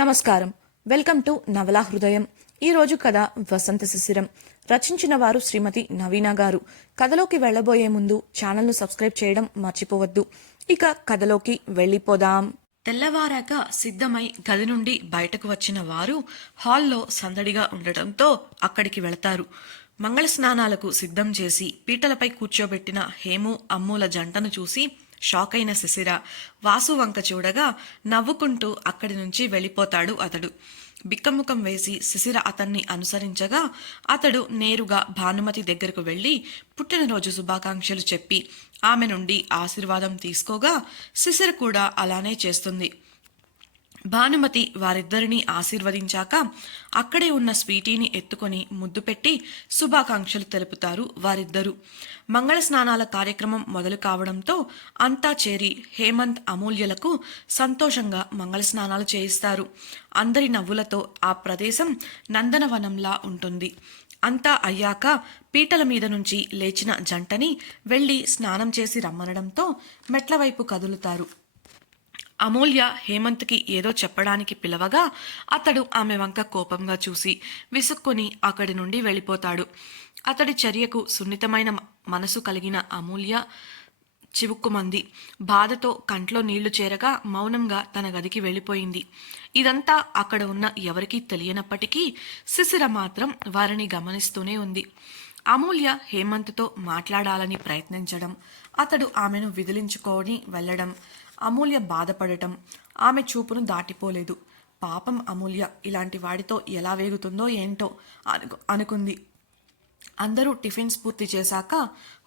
నమస్కారం. Welcome to నవలా హృదయం. ఈరోజు కథ వసంత శిశిరం. రచించిన వారు శ్రీమతి నవీన గారు. కథలోకి వెళ్లబోయే ముందు ఛానల్ను సబ్స్క్రైబ్ చేయడం మర్చిపోవద్దు. ఇక కథలోకి వెళ్ళిపోదాం. తెల్లవారాక సిద్ధమై గది నుండి బయటకు వచ్చిన వారు హాల్లో సందడిగా ఉండటంతో అక్కడికి వెళతారు. మంగళ స్నానాలకు సిద్ధం చేసి పీటలపై కూర్చోబెట్టిన హేము అమ్ముల జంటను చూసి షాక్ అయిన శిశిర వాసు వంక చూడగా నవ్వుకుంటూ అక్కడి నుంచి వెళ్ళిపోతాడు అతడు. బిక్కముఖం వేసి శిశిర అతన్ని అనుసరించగా అతడు నేరుగా భానుమతి దగ్గరకు వెళ్ళి పుట్టినరోజు శుభాకాంక్షలు చెప్పి ఆమె నుండి ఆశీర్వాదం తీసుకోగా శిశిర కూడా అలానే చేస్తుంది. భానుమతి వారిద్దరినీ ఆశీర్వదించాక అక్కడే ఉన్న స్వీటీని ఎత్తుకొని ముద్దు పెట్టి శుభాకాంక్షలు తెలుపుతారు వారిద్దరూ. మంగళ స్నానాల కార్యక్రమం మొదలు కావడంతో అంతా చేరి హేమంత్ అమూల్యలకు సంతోషంగా మంగళ స్నానాలు చేయిస్తారు. అందరి నవ్వులతో ఆ ప్రదేశం నందనవనంలా ఉంటుంది. అంతా అయ్యాక పీటల మీద నుంచి లేచిన జంటని వెళ్ళి స్నానం చేసి రమ్మనడంతో మెట్ల వైపు కదులుతారు. అమూల్య హేమంత్కి ఏదో చెప్పడానికి పిలవగా అతడు ఆమె వంక కోపంగా చూసి విసుక్కుని అక్కడి నుండి వెళ్ళిపోతాడు. అతడి చర్యకు సున్నితమైన మనసు కలిగిన అమూల్య చివుక్కుమంది. బాధతో కంట్లో నీళ్లు చేరగా మౌనంగా తన గదికి వెళ్ళిపోయింది. ఇదంతా అక్కడ ఉన్న ఎవరికీ తెలియనప్పటికీ శిశిర మాత్రం వారిని గమనిస్తూనే ఉంది. అమూల్య హేమంత్తో మాట్లాడాలని ప్రయత్నించడం, అతడు ఆమెను విదిలించుకొని వెళ్ళడం, అమూల్య బాధపడటం ఆమె చూపును దాటిపోలేదు. పాపం అమూల్య ఇలాంటి వాడితో ఎలా వేగుతుందో ఏంటో అనుకుంది. అందరూ టిఫిన్స్ పూర్తి చేశాక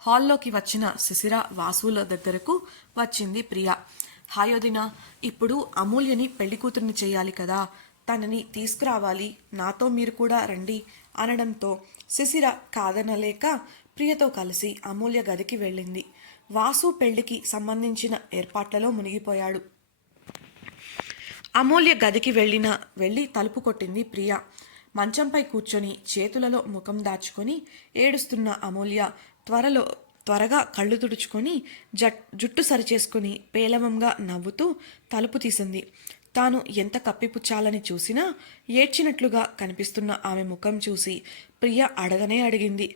హాల్లోకి వచ్చిన శిశిర వాసుల దగ్గరకు వచ్చింది ప్రియ. హాయోదిన, ఇప్పుడు అమూల్యని పెళ్లి కూతుర్ని చేయాలి కదా, తనని తీసుకురావాలి, నాతో మీరు కూడా రండి అనడంతో శిశిర కాదనలేక ప్రియతో కలిసి అమూల్య గదికి వెళ్ళింది. వాసు పెళ్లికి సంబంధించిన ఏర్పాట్లలో మునిగిపోయాడు. అమూల్య గదికి వెళ్ళి తలుపు కొట్టింది ప్రియ. మంచంపై కూర్చొని చేతులలో ముఖం దాచుకొని ఏడుస్తున్న అమూల్య త్వరగా కళ్ళు తుడుచుకొని జుట్టు సరిచేసుకుని పేలవంగా నవ్వుతూ తలుపు తీసింది. తాను ఎంత కప్పిపుచ్చాలని చూసినా ఏడ్చినట్లుగా కనిపిస్తున్న ఆమె ముఖం చూసి ప్రియ అడగనే అడిగింది,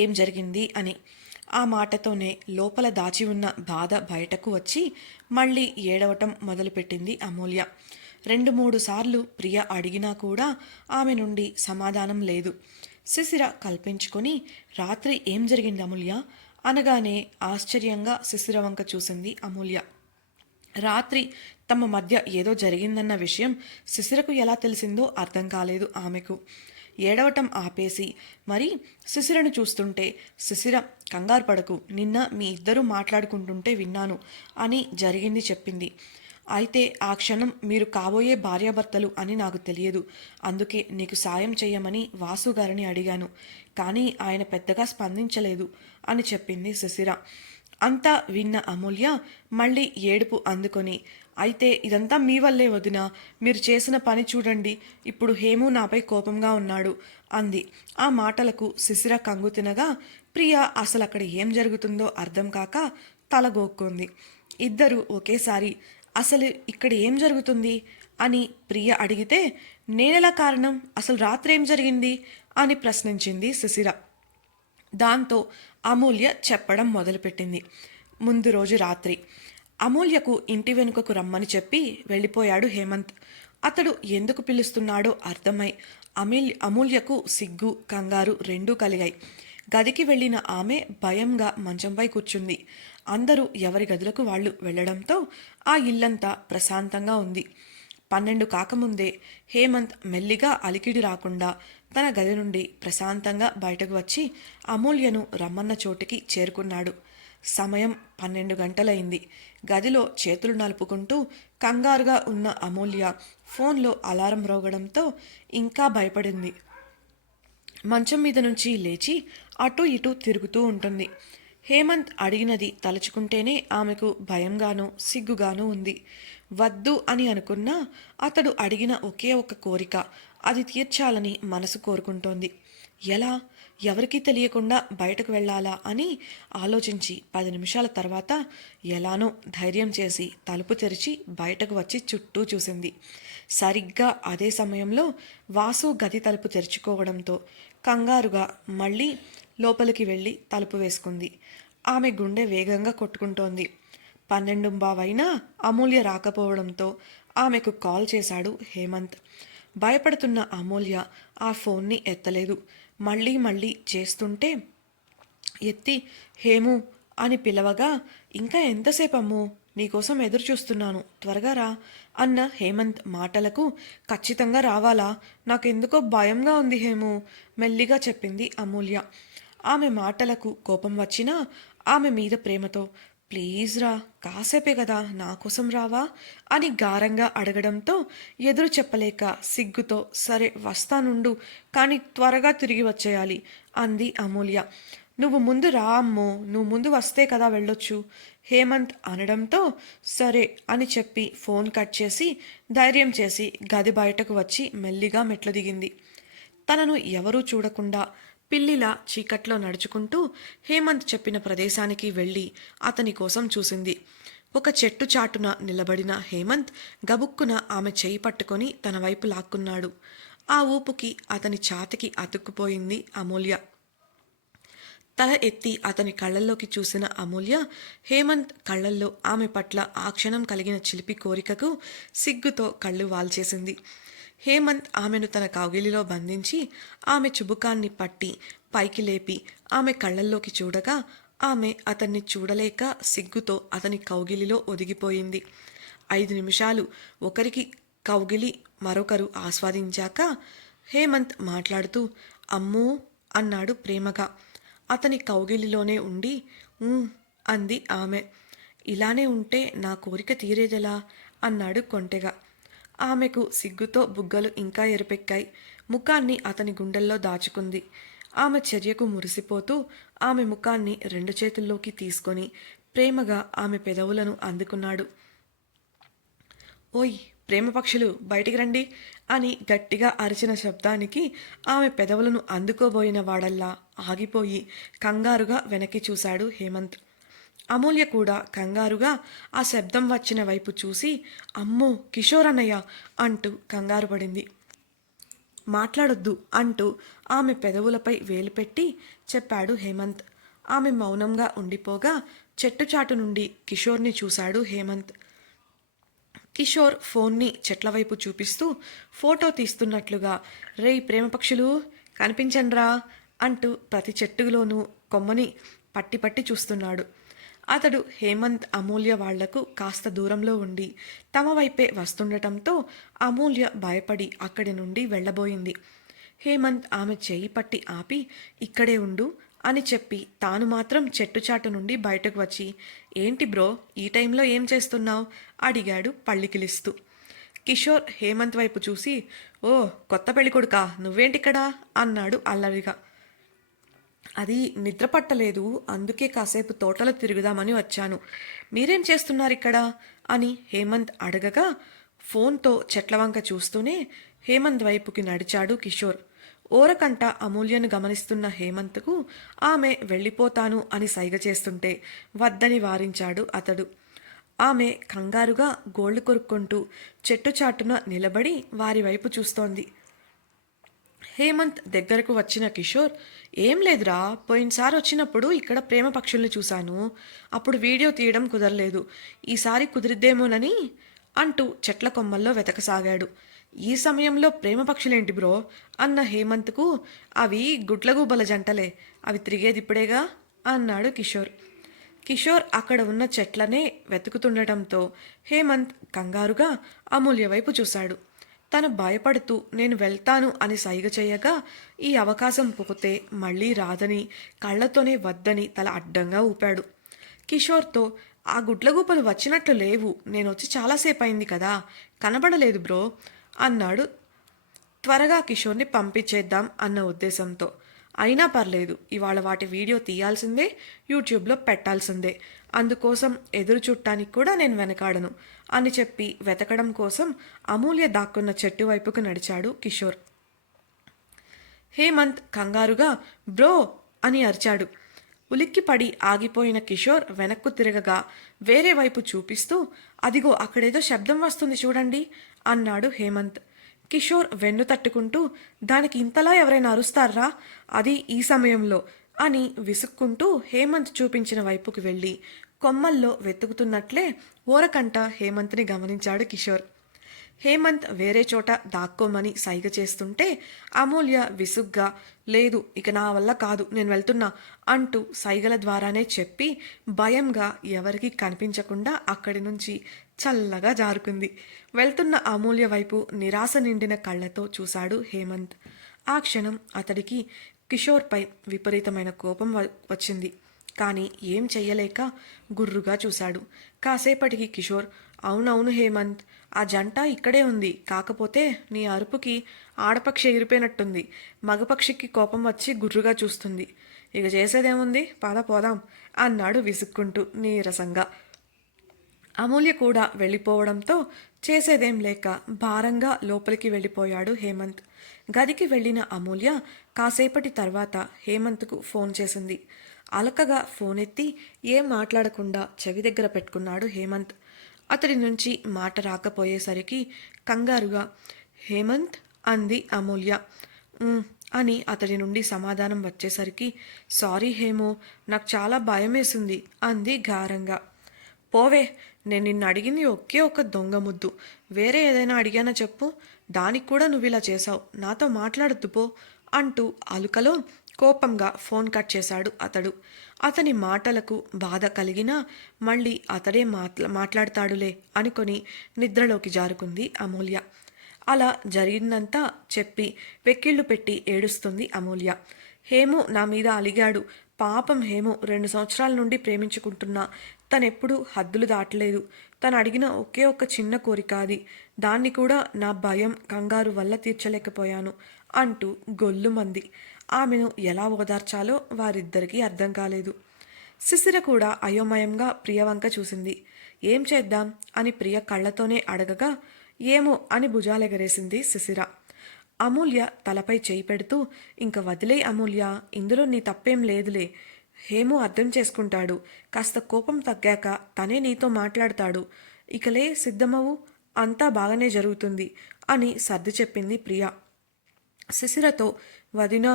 ఏం జరిగింది అని. ఆ మాటతోనే లోపల దాచి ఉన్న బాధ బయటకు వచ్చి మళ్ళీ ఏడవటం మొదలుపెట్టింది అమూల్య. 2-3 సార్లు ప్రియ అడిగినా కూడా ఆమె నుండి సమాధానం లేదు. శిశిర కల్పించుకొని, రాత్రి ఏం జరిగింది అమూల్య అనగానే ఆశ్చర్యంగా శిశిర వంక చూసింది అమూల్య. రాత్రి తమ మధ్య ఏదో జరిగిందన్న విషయం శిశిరకు ఎలా తెలిసిందో అర్థం కాలేదు ఆమెకు. ఏడవటం ఆపేసి మరి శిశిరను చూస్తుంటే, శిశిర కంగారు పడకు, నిన్న మీ ఇద్దరూ మాట్లాడుకుంటుంటే విన్నాను అని జరిగింది చెప్పింది. అయితే ఆ క్షణం మీరు కాబోయే భార్యాభర్తలు అని నాకు తెలియదు. అందుకే నీకు సాయం చెయ్యమని వాసు గారిని అడిగాను. కానీ ఆయన పెద్దగా స్పందించలేదు అని చెప్పింది శిశిర. అంతా విన్న అమూల్య మళ్ళీ ఏడుపు అందుకొని, అయితే ఇదంతా మీ వల్లే వదినా, మీరు చేసిన పని చూడండి, ఇప్పుడు హేము నాపై కోపంగా ఉన్నాడు అంది. ఆ మాటలకు శిశిర కంగు తినగా ప్రియ అసలు అక్కడ ఏం జరుగుతుందో అర్థం కాక తలగోక్కుంది. ఇద్దరు ఒకేసారి అసలు ఇక్కడ ఏం జరుగుతుంది అని ప్రియ అడిగితే, నేనెలా కారణం, అసలు రాత్రి ఏం జరిగింది అని ప్రశ్నించింది శిశిర. దాంతో అమూల్య చెప్పడం మొదలుపెట్టింది. ముందు రోజు రాత్రి అమూల్యకు ఇంటి వెనుకకు రమ్మని చెప్పి వెళ్ళిపోయాడు హేమంత్. అతడు ఎందుకు పిలుస్తున్నాడో అర్థమై అమూల్యకు సిగ్గు, కంగారు రెండూ కలిగాయి. గదికి వెళ్ళిన ఆమె భయంగా మంచంపై కూర్చుంది. అందరూ ఎవరి గదులకు వాళ్ళు వెళ్లడంతో ఆ ఇల్లంతా ప్రశాంతంగా ఉంది. 12 కాకముందే హేమంత్ మెల్లిగా అలికిడి రాకుండా తన గది నుండి ప్రశాంతంగా బయటకు వచ్చి అమూల్యను రమ్మన్న చోటికి చేరుకున్నాడు. సమయం 12 గంటలైంది. గదిలో చేతులు నలుపుకుంటూ కంగారుగా ఉన్న అమూల్య ఫోన్లో అలారం మ్రోగడంతో ఇంకా భయపడింది. మంచం మీద నుంచి లేచి అటూ ఇటూ తిరుగుతూ ఉంటుంది. హేమంత్ అడిగినది తలుచుకుంటేనే ఆమెకు భయంగానూ సిగ్గుగానూ ఉంది. వద్దు అని అనుకున్నా అతడు అడిగిన ఒకే ఒక కోరిక, అది తీర్చాలని మనసు కోరుకుంటోంది. ఎలా, ఎవరికీ తెలియకుండా బయటకు వెళ్ళాలా అని ఆలోచించి 10 నిమిషాల తర్వాత ఎలానో ధైర్యం చేసి తలుపు తెరిచి బయటకు వచ్చి చుట్టూ చూసింది. సరిగ్గా అదే సమయంలో వాసు గది తలుపు తెరుచుకోవడంతో కంగారుగా మళ్ళీ లోపలికి వెళ్ళి తలుపు వేసుకుంది. ఆమె గుండె వేగంగా కొట్టుకుంటోంది. 12:15 అమూల్య రాకపోవడంతో ఆమెకు కాల్ చేశాడు హేమంత్. భయపడుతున్న అమూల్య ఆ ఫోన్ని ఎత్తలేదు. మళ్ళీ మళ్ళీ చేస్తుంటే ఎత్తి హేము అని పిలవగా, ఇంకా ఎంతసేపు అమ్ము, నీకోసం ఎదురు చూస్తున్నాను, త్వరగా రా అన్న హేమంత్ మాటలకు ఖచ్చితంగా రావాలా, నాకెందుకో భయంగా ఉంది హేము మెల్లిగా చెప్పింది అమూల్య. ఆమె మాటలకు కోపం వచ్చినా ఆమె మీద ప్రేమతో ప్లీజ్ రా, కాసేపే కదా, నా కోసం రావా అని గారంగా అడగడంతో ఎదురు చెప్పలేక సిగ్గుతో సరే వస్తానుండు, కానీ త్వరగా తిరిగి వచ్చేయాలి అంది అమూల్య. నువ్వు ముందు రా అమ్మో, నువ్వు ముందు వస్తే కదా వెళ్ళొచ్చు హేమంత్ అనడంతో సరే అని చెప్పి ఫోన్ కట్ చేసి ధైర్యం చేసి గది బయటకు వచ్చి మెల్లిగా మెట్లు దిగింది. తనను ఎవరూ చూడకుండా పిల్లిలా చీకట్లో నడుచుకుంటూ హేమంత్ చెప్పిన ప్రదేశానికి వెళ్ళి అతని కోసం చూసింది. ఒక చెట్టు చాటున నిలబడిన హేమంత్ గబుక్కున ఆమె చేయి పట్టుకొని తన వైపు లాక్కున్నాడు. ఆ ఊపుకి అతని ఛాతికి అతుక్కుపోయింది అమూల్య. తల ఎత్తి అతని కళ్ళల్లోకి చూసిన అమూల్య హేమంత్ కళ్ళల్లో ఆమె పట్ల ఆ క్షణం కలిగిన చిలిపి కోరికకు సిగ్గుతో కళ్ళు వాల్చేసింది. హేమంత్ ఆమెను తన కౌగిలిలో బంధించి ఆమె చుబుకాన్ని పట్టి పైకి లేపి ఆమె కళ్ళల్లోకి చూడగా ఆమె అతన్ని చూడలేక సిగ్గుతో అతని కౌగిలిలో ఒదిగిపోయింది. 5 నిమిషాలు ఒకరికి కౌగిలి మరొకరు ఆస్వాదించాక హేమంత్ మాట్లాడుతూ అమ్మూ అన్నాడు ప్రేమగా. అతని కౌగిలిలోనే ఉండి అంది ఆమె. ఇలానే ఉంటే నా కోరిక తీరేదెలా అన్నాడు కొంటెగా. ఆమెకు సిగ్గుతో బుగ్గలు ఇంకా ఎరుపెక్కాయి. ముఖాన్ని అతని గుండెల్లో దాచుకుంది. ఆమె చర్యకు మురిసిపోతూ ఆమె ముఖాన్ని 2 చేతుల్లోకి తీసుకొని ప్రేమగా ఆమె పెదవులను అందుకున్నాడు. ఓయ్ ప్రేమ పక్షులు బయటికి రండి అని గట్టిగా అరిచిన శబ్దానికి ఆమె పెదవులను అందుకోబోయిన వాడల్లా ఆగిపోయి కంగారుగా వెనక్కి చూశాడు హేమంత్. అమూల్య కూడా కంగారుగా ఆ శబ్దం వచ్చిన వైపు చూసి అమ్మో కిషోర్ అన్నయ్య అంటూ కంగారు పడింది. మాట్లాడొద్దు అంటూ ఆమె పెదవులపై వేలు పెట్టి చెప్పాడు హేమంత్. ఆమె మౌనంగా ఉండిపోగా చెట్టుచాటు నుండి కిషోర్ని చూశాడు హేమంత్. కిషోర్ ఫోన్ని చెట్ల వైపు చూపిస్తూ ఫోటో తీస్తున్నట్లుగా రేయ్ ప్రేమపక్షులు కనిపించండ్రా అంటూ ప్రతి చెట్టులోనూ కొమ్మని పట్టి పట్టి చూస్తున్నాడు. అతడు హేమంత్ అమూల్య వాళ్లకు కాస్త దూరంలో ఉండి తమ వైపే వస్తుండటంతో అమూల్య భయపడి అక్కడి నుండి వెళ్ళబోయింది. హేమంత్ ఆమె చేయి పట్టి ఆపి ఇక్కడే ఉండు అని చెప్పి తాను మాత్రం చెట్టుచాటు నుండి బయటకు వచ్చి ఏంటి బ్రో ఈ టైంలో ఏం చేస్తున్నావు అడిగాడు పళ్ళికిలిస్తూ. కిషోర్ హేమంత్ వైపు చూసి ఓ కొత్త పెళ్ళికొడుకా నువ్వేంటిక్కడా అన్నాడు అల్లరిగా. అది నిద్ర పట్టలేదు, అందుకే కాసేపు తోటలో తిరుగుదామని వచ్చాను, మీరేం చేస్తున్నారు ఇక్కడ అని హేమంత్ అడగగా ఫోన్తో చెట్ల వంక చూస్తూనే హేమంత్ వైపుకి నడిచాడు కిషోర్. ఓరకంట అమూల్యను గమనిస్తున్న హేమంత్కు ఆమె వెళ్ళిపోతాను అని సైగ చేస్తుంటే వద్దని వారించాడు అతడు. ఆమె కంగారుగా గోళ్లు కొరుక్కుంటూ చెట్టు చాటున నిలబడి వారి వైపు చూస్తోంది. హేమంత్ దగ్గరకు వచ్చిన కిషోర్ ఏం లేదురా, పోయినసారి వచ్చినప్పుడు ఇక్కడ ప్రేమ పక్షుల్ని చూశాను, అప్పుడు వీడియో తీయడం కుదరలేదు, ఈసారి కుదిరిద్దేమోనని అంటూ చెట్ల కొమ్మల్లో వెతకసాగాడు. ఈ సమయంలో ప్రేమ పక్షులేంటి బ్రో అన్న హేమంత్కు అవి గుడ్లగూబల జంటలే, అవి తిరిగేదిప్పుడేగా అన్నాడు కిషోర్. కిషోర్ అక్కడ ఉన్న చెట్లనే వెతుకుతుండటంతో హేమంత్ కంగారుగా అమూల్య వైపు చూశాడు. తను భయపడుతూ నేను వెళ్తాను అని సైగ చేయగా ఈ అవకాశం పోతే మళ్ళీ రాదని కళ్ళతోనే వద్దని తల అడ్డంగా ఊపాడు. కిషోర్తో ఆ గుడ్లగూపలు వచ్చినట్లు లేవు, నేను వచ్చి చాలాసేపు అయింది కదా, కనబడలేదు బ్రో అన్నాడు త్వరగా కిషోర్ని పంపించేద్దాం అన్న ఉద్దేశంతో. అయినా పర్లేదు, ఇవాళ వాటి వీడియో తీయాల్సిందే, యూట్యూబ్లో పెట్టాల్సిందే, అందుకోసం ఎదురు చుట్టానికి కూడా నేను వెనకాడను అని చెప్పి వెతకడం కోసం అమూల్య దాక్కున్న చెట్టు వైపుకు నడిచాడు కిషోర్. హేమంత్ కంగారుగా బ్రో అని అరిచాడు. ఉలిక్కిపడి ఆగిపోయిన కిషోర్ వెనక్కు తిరగగా వేరే వైపు చూపిస్తూ అదిగో అక్కడేదో శబ్దం వస్తుంది చూడండి అన్నాడు హేమంత్. కిషోర్ వెన్ను తట్టుకుంటూ దానికి ఇంతలా ఎవరైనా అరుస్తారా, అది ఈ సమయంలో అని విసుక్కుంటూ హేమంత్ చూపించిన వైపుకి వెళ్ళి కొమ్మల్లో వెతుకుతున్నట్లే ఓరకంట హేమంత్ని గమనించాడు కిషోర్. హేమంత్ వేరే చోట దాక్కోమని సైగ చేస్తుంటే అమూల్య విసుగ్గా లేదు ఇక నా వల్ల కాదు నేను వెళ్తున్నా అంటూ సైగల ద్వారానే చెప్పి భయంగా ఎవరికీ కనిపించకుండా అక్కడి నుంచి చల్లగా జారుకుంది. వెళ్తున్న అమూల్య వైపు నిరాశ నిండిన కళ్ళతో చూశాడు హేమంత్. ఆ క్షణం అతడికి కిషోర్పై విపరీతమైన కోపం వచ్చింది. కానీ ఏం చెయ్యలేక గుర్రుగా చూశాడు. కాసేపటికి కిషోర్ అవునవును హేమంత్, ఆ జంట ఇక్కడే ఉంది, కాకపోతే నీ అరుపుకి ఆడపక్షి ఎగిరిపోయినట్టుంది, మగపక్షికి కోపం వచ్చి గుర్రుగా చూస్తుంది, ఇక చేసేదేముంది పద పోదాం అన్నాడు విసుక్కుంటూ నీరసంగా. అమూల్య కూడా వెళ్ళిపోవడంతో చేసేదేం లేక భారంగా లోపలికి వెళ్ళిపోయాడు హేమంత్. గదికి వెళ్ళిన అమూల్య కాసేపటి తర్వాత హేమంత్కు ఫోన్ చేసింది. అలకగా ఫోన్ ఎత్తి ఏం మాట్లాడకుండా చెవి దగ్గర పెట్టుకున్నాడు హేమంత్. అతడి నుంచి మాట రాకపోయేసరికి కంగారుగా హేమంత్ అంది అమూల్య. అని అతడి నుండి సమాధానం వచ్చేసరికి సారీ హేమో, నాకు చాలా భయమేసింది అంది గారంగా. పోవే, నేను నిన్ను అడిగింది ఒకే ఒక్క దొంగ ముద్దు, వేరే ఏదైనా అడిగానా చెప్పు, దానికి కూడా నువ్వు ఇలా చేశావు, నాతో మాట్లాడద్దు పో అంటూ అలుకలో కోపంగా ఫోన్ కట్ చేశాడు అతడు. అతని మాటలకు బాధ కలిగినా మళ్ళీ అతడే మాట్లాడతాడులే అనుకొని నిద్రలోకి జారుకుంది అమూల్య. అలా జరిగిందంతా చెప్పి వెక్కిళ్ళు పెట్టి ఏడుస్తుంది అమూల్య. హేము నా మీద అలిగాడు, పాపం హేము 2 సంవత్సరాల నుండి ప్రేమించుకుంటున్నా, తనెప్పుడూ హద్దులు దాటలేదు, తను అడిగిన ఒకే ఒక్క చిన్న కోరిక అది, దాన్ని కూడా నా భయం కంగారు వల్ల తీర్చలేకపోయాను అంటూ గొల్లుమంది. ఆమెను ఎలా ఓదార్చాలో వారిద్దరికీ అర్థం కాలేదు. శిశిర కూడా అయోమయంగా ప్రియవంక చూసింది. ఏం చేద్దాం అని ప్రియ కళ్ళతోనే అడగగా ఏమో అని భుజాలెగరేసింది శిశిర. అమూల్య తలపై చేయి పెడుతూ ఇంక వదిలే అమూల్య, ఇందులో నీ తప్పేం లేదులే, హేము అర్థం చేసుకుంటాడు, కాస్త కోపం తగ్గాక తనే నీతో మాట్లాడతాడు, ఇకలే సిద్ధమవు, అంతా బాగానే జరుగుతుంది అని సర్ది చెప్పింది ప్రియ. శిశిరతో వదిన,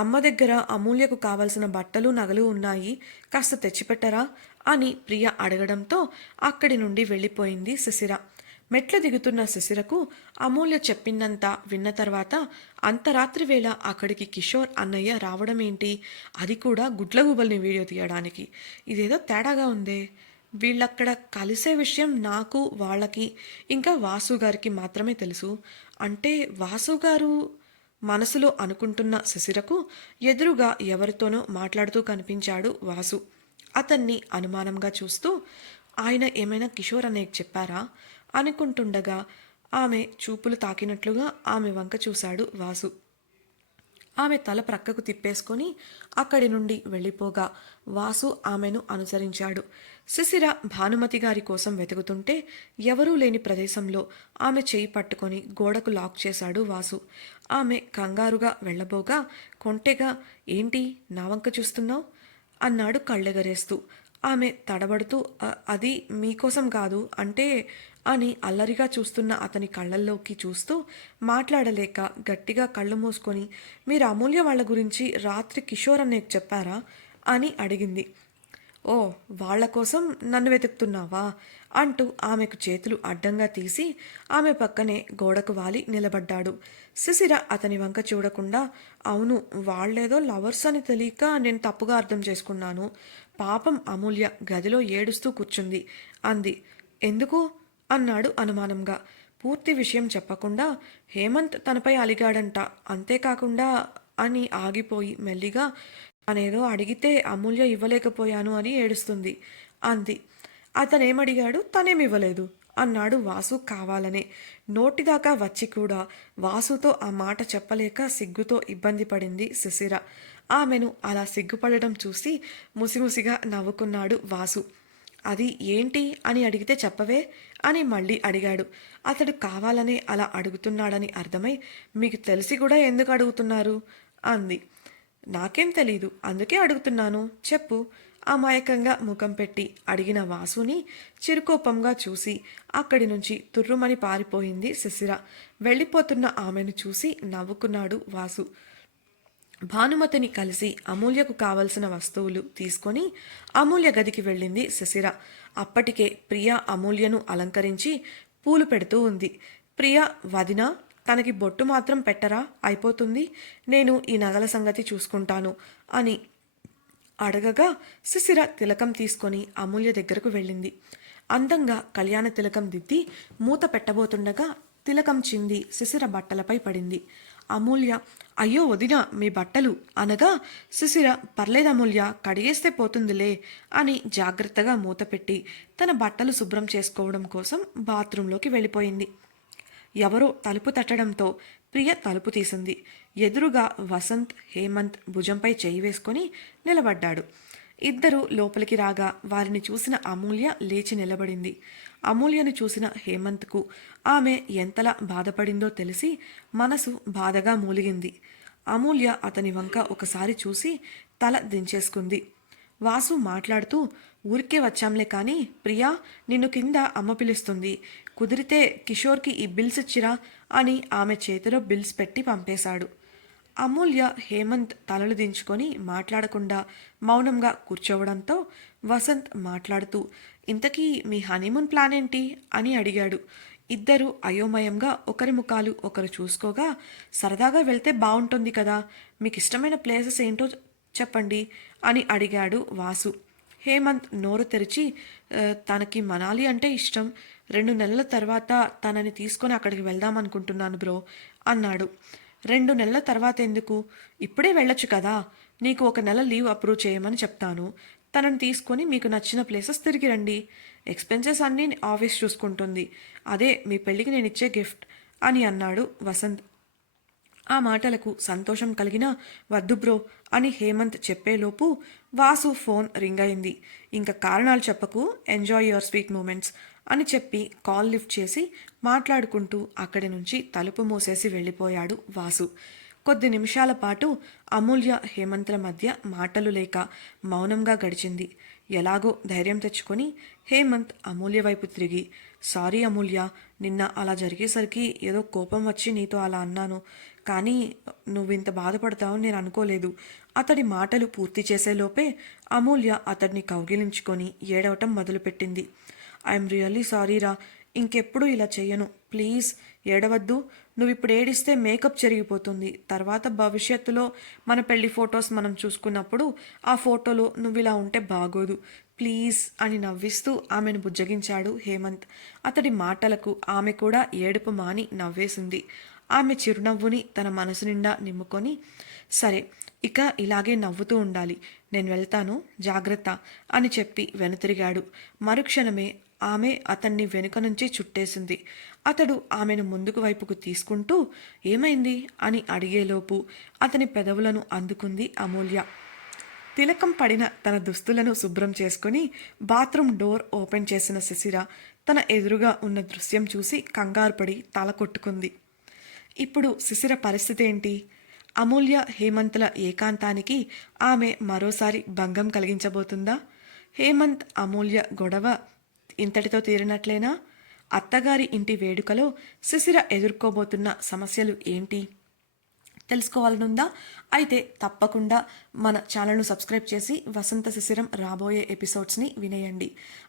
అమ్మ దగ్గర అమూల్యకు కావలసిన బట్టలు నగలు ఉన్నాయి, కాస్త తెచ్చిపెట్టరా అని ప్రియ అడగడంతో అక్కడి నుండి వెళ్ళిపోయింది శిశిర. మెట్లు దిగుతున్న శిశిరకు అమూల్య చెప్పిందంతా విన్న తర్వాత అంతరాత్రి వేళ అక్కడికి కిషోర్ అన్నయ్య రావడం ఏంటి, అది కూడా గుడ్లగూబల్ని వీడియో తీయడానికి, ఇదేదో తేడాగా ఉందే, వీళ్ళక్కడ కలిసే విషయం నాకు వాళ్ళకి ఇంకా వాసు గారికి మాత్రమే తెలుసు, అంటే వాసు గారు మనసులో అనుకుంటున్న శిశిరకు ఎదురుగా ఎవరితోనో మాట్లాడుతూ కనిపించాడు వాసు. అతన్ని అనుమానంగా చూస్తూ ఆయన ఏమైనా కిషోర్ అన్నయ్యకి చెప్పారా అనుకుంటుండగా ఆమె చూపులు తాకినట్లుగా ఆమె వంక చూశాడు వాసు. ఆమె తల ప్రక్కకు తిప్పేసుకొని అక్కడి నుండి వెళ్ళిపోగా వాసు ఆమెను అనుసరించాడు. శిశిర భానుమతి గారి కోసం వెతుకుతుంటే ఎవరూ లేని ప్రదేశంలో ఆమె చేయి పట్టుకొని గోడకు లాక్ చేశాడు వాసు. ఆమె కంగారుగా వెళ్ళబోగా కొంటెగా ఏంటి నా వంక చూస్తున్నావు అన్నాడు కళ్ళెగరేస్తూ. ఆమె తడబడుతూ అది మీకోసం కాదు అంటే అని అల్లరిగా చూస్తున్న అతని కళ్ళల్లోకి చూస్తూ మాట్లాడలేక గట్టిగా కళ్ళు మూసుకొని మీరు అమూల్య వాళ్ళ గురించి రాత్రి కిషోర్ అన్నయ్యకు చెప్పారా అని అడిగింది. ఓ, వాళ్ల కోసం నన్ను వెతుకుతున్నావా అంటూ ఆమెకు చేతులు అడ్డంగా తీసి ఆమె పక్కనే గోడకు వాలి నిలబడ్డాడు. శిశిర అతని వంక చూడకుండా అవును, వాళ్ళేదో లవర్స్ అని తెలియక నేను తప్పుగా అర్థం చేసుకున్నాను, పాపం అమూల్య గదిలో ఏడుస్తూ కూర్చుంది అంది. ఎందుకు అన్నాడు అనుమానంగా. పూర్తి విషయం చెప్పకుండా హేమంత్ తనపై అలిగాడంట, అంతేకాకుండా అని ఆగిపోయి మెల్లిగా తనేదో అడిగితే అమూల్య ఇవ్వలేకపోయాను అని ఏడుస్తుంది అంది. అతనేమడిగాడు, తనేమివ్వలేదు అన్నాడు వాసు కావాలనే. నోటిదాకా వచ్చి కూడా వాసుతో ఆ మాట చెప్పలేక సిగ్గుతో ఇబ్బంది పడింది శిశిర. ఆమెను అలా సిగ్గుపడడం చూసి ముసిముసిగా నవ్వుకున్నాడు వాసు. అది ఏంటి అని అడిగితే చెప్పవే అని మళ్ళీ అడిగాడు. అతడు కావాలనే అలా అడుగుతున్నాడని అర్థమై మీకు తెలిసి కూడా ఎందుకు అడుగుతున్నారు అంది. నాకేం తెలీదు, అందుకే అడుగుతున్నాను, చెప్పు. అమాయకంగా ముఖం పెట్టి అడిగిన వాసుని చిరుకోపంగా చూసి అక్కడి నుంచి తుర్రుమని పారిపోయింది శిశిర. వెళ్ళిపోతున్న ఆమెను చూసి నవ్వుకున్నాడు వాసు. భానుమతిని కలిసి అమూల్యకు కావలసిన వస్తువులు తీసుకొని అమూల్య గదికి వెళ్ళింది శిశిర. అప్పటికే ప్రియ అమూల్యను అలంకరించి పూలు పెడుతూ ఉంది. ప్రియ, వదిన, తనకి బొట్టు మాత్రం పెట్టరా, అయిపోతుంది, నేను ఈ నగల సంగతి చూసుకుంటాను అని అడగగా శిశిర తిలకం తీసుకొని అమూల్య దగ్గరకు వెళ్ళింది. అందంగా కళ్యాణ తిలకం దిద్ది మూత పెట్టబోతుండగా తిలకం చింది శిశిర బట్టలపై పడింది. అమూల్య, అయ్యో వదిన, మీ బట్టలు అనగా శిశిర, పర్లేదమూల్య, కడిగేస్తే పోతుందిలే అని జాగ్రత్తగా మూత పెట్టి తన బట్టలు శుభ్రం చేసుకోవడం కోసం బాత్రూంలోకి వెళ్ళిపోయింది. ఎవరో తలుపు తట్టడంతో ప్రియ తలుపు తీసింది. ఎదురుగా వసంత్, హేమంత్ భుజంపై చేయి వేసుకొని నిలబడ్డాడు. ఇద్దరు లోపలికి రాగా వారిని చూసిన అమూల్య లేచి నిలబడింది. అమూల్యను చూసిన హేమంత్కు ఆమె ఎంతలా బాధపడిందో తెలిసి మనసు బాధగా మూలిగింది. అమూల్య అతని వంక ఒకసారి చూసి తల దించేసుకుంది. వాసు మాట్లాడుతూ, ఊరికే వచ్చాంలే కానీ ప్రియా, నిన్ను కింద అమ్మ పిలుస్తుంది, కుదిరితే కిషోర్కి ఈ బిల్స్ ఇచ్చిరా అని ఆమె చేతిలో బిల్స్ పెట్టి పంపేశాడు. అమూల్య, హేమంత్ తలలు దించుకొని మాట్లాడకుండా మౌనంగా కూర్చోవడంతో వసంత్ మాట్లాడుతూ, ఇంతకీ మీ హనీమూన్ ప్లాన్ ఏంటి అని అడిగాడు. ఇద్దరు అయోమయంగా ఒకరి ముఖాలు ఒకరు చూసుకోగా, సరదాగా వెళ్తే బాగుంటుంది కదా, మీకు ఇష్టమైన ప్లేసెస్ ఏంటో చెప్పండి అని అడిగాడు వాసు. హేమంత్ నోరు తెరిచి, తనకి మనాలి అంటే ఇష్టం, 2 నెలల తర్వాత తనని తీసుకొని అక్కడికి వెళ్దామనుకుంటున్నాను బ్రో అన్నాడు. 2 నెలల తర్వాత ఎందుకు, ఇప్పుడే వెళ్ళొచ్చు కదా, నీకు 1 నెల లీవ్ అప్రూవ్ చేయమని చెప్తాను, తనని తీసుకొని మీకు నచ్చిన ప్లేసెస్ తిరిగి రండి, ఎక్స్పెన్సెస్ అన్నీ ఆఫీస్ చూసుకుంటుంది, అదే మీ పెళ్ళికి నేను ఇచ్చే గిఫ్ట్ అని అన్నాడు వసంత్. ఆ మాటలకు సంతోషం కలిగిన, వద్దు బ్రో అని హేమంత్ చెప్పేలోపు వాసు ఫోన్ రింగ్ అయింది. ఇంకా కారణాలు చెప్పకు, ఎంజాయ్ యువర్ స్వీట్ మూమెంట్స్ అని చెప్పి కాల్ లిఫ్ట్ చేసి మాట్లాడుకుంటూ అక్కడి నుంచి తలుపు మూసేసి వెళ్ళిపోయాడు వాసు. కొద్ది నిమిషాల పాటు అమూల్య, హేమంత్ల మధ్య మాటలు లేక మౌనంగా గడిచింది. ఎలాగో ధైర్యం తెచ్చుకొని హేమంత్ అమూల్య వైపు తిరిగి, సారీ అమూల్య, నిన్న అలా జరిగేసరికి ఏదో కోపం వచ్చి నీతో అలా అన్నాను, కానీ నువ్వింత బాధపడతావని నేను అనుకోలేదు. అతడి మాటలు పూర్తి చేసేలోపే అమూల్య అతడిని కౌగిలించుకొని ఏడవటం మొదలుపెట్టింది. ఐఎమ్ రియల్లీ సారీరా, ఇంకెప్పుడు ఇలా చెయ్యను, ప్లీజ్ ఏడవద్దు, నువ్విప్పుడు ఏడిస్తే మేకప్ చెరిగిపోతుంది, తర్వాత భవిష్యత్తులో మన పెళ్లి ఫొటోస్ మనం చూసుకున్నప్పుడు ఆ ఫోటోలో నువ్వు ఇలా ఉంటే బాగోదు, ప్లీజ్ అని నవ్విస్తూ ఆమెను బుజ్జగించాడు హేమంత్. అతడి మాటలకు ఆమె కూడా ఏడుపు మాని నవ్వేసింది. ఆమె చిరునవ్వుని తన మనసు నిండా నింపుకొని, సరే ఇక ఇలాగే నవ్వుతూ ఉండాలి, నేను వెళ్తాను, జాగ్రత్త అని చెప్పి వెనుతిరిగాడు. మరుక్షణమే ఆమె అతన్ని వెనుక నుంచి చుట్టేసింది. అతడు ఆమెను ముందుకు వైపుకు తీసుకుంటూ, ఏమైంది అని అడిగేలోపు అతని పెదవులను అందుకుంది అమూల్య. తిలకం పడిన తన దుస్తులను శుభ్రం చేసుకుని బాత్రూమ్ డోర్ ఓపెన్ చేసిన శిశిర తన ఎదురుగా ఉన్న దృశ్యం చూసి కంగారుపడి తల కొట్టుకుంది. ఇప్పుడు శిశిర పరిస్థితి ఏంటి? అమూల్య, హేమంత్ల ఏకాంతానికి ఆమె మరోసారి భంగం కలిగించబోతుందా? హేమంత్, అమూల్య గొడవ ఇంతటితో తీరినట్లేనా? అత్తగారి ఇంటి వేడుకలో శిశిర ఎదుర్కోబోతున్న సమస్యలు ఏంటి తెలుసుకోవాలనుందా? అయితే తప్పకుండా మన ఛానల్ను సబ్స్క్రైబ్ చేసి వసంత శిశిరం రాబోయే ఎపిసోడ్స్ని వినేయండి.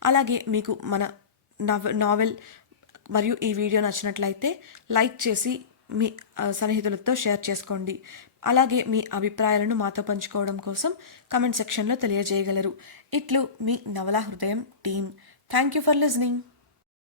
అలాగే మీకు మన నావెల్ మరియు ఈ వీడియో నచ్చినట్లయితే లైక్ చేసి మీ సన్నిహితులతో షేర్ చేసుకోండి. అలాగే మీ అభిప్రాయాలను మాతో పంచుకోవడం కోసం కమెంట్ సెక్షన్లో తెలియజేయగలరు. ఇట్లు మీ నవలా హృదయం team. Thank you for listening.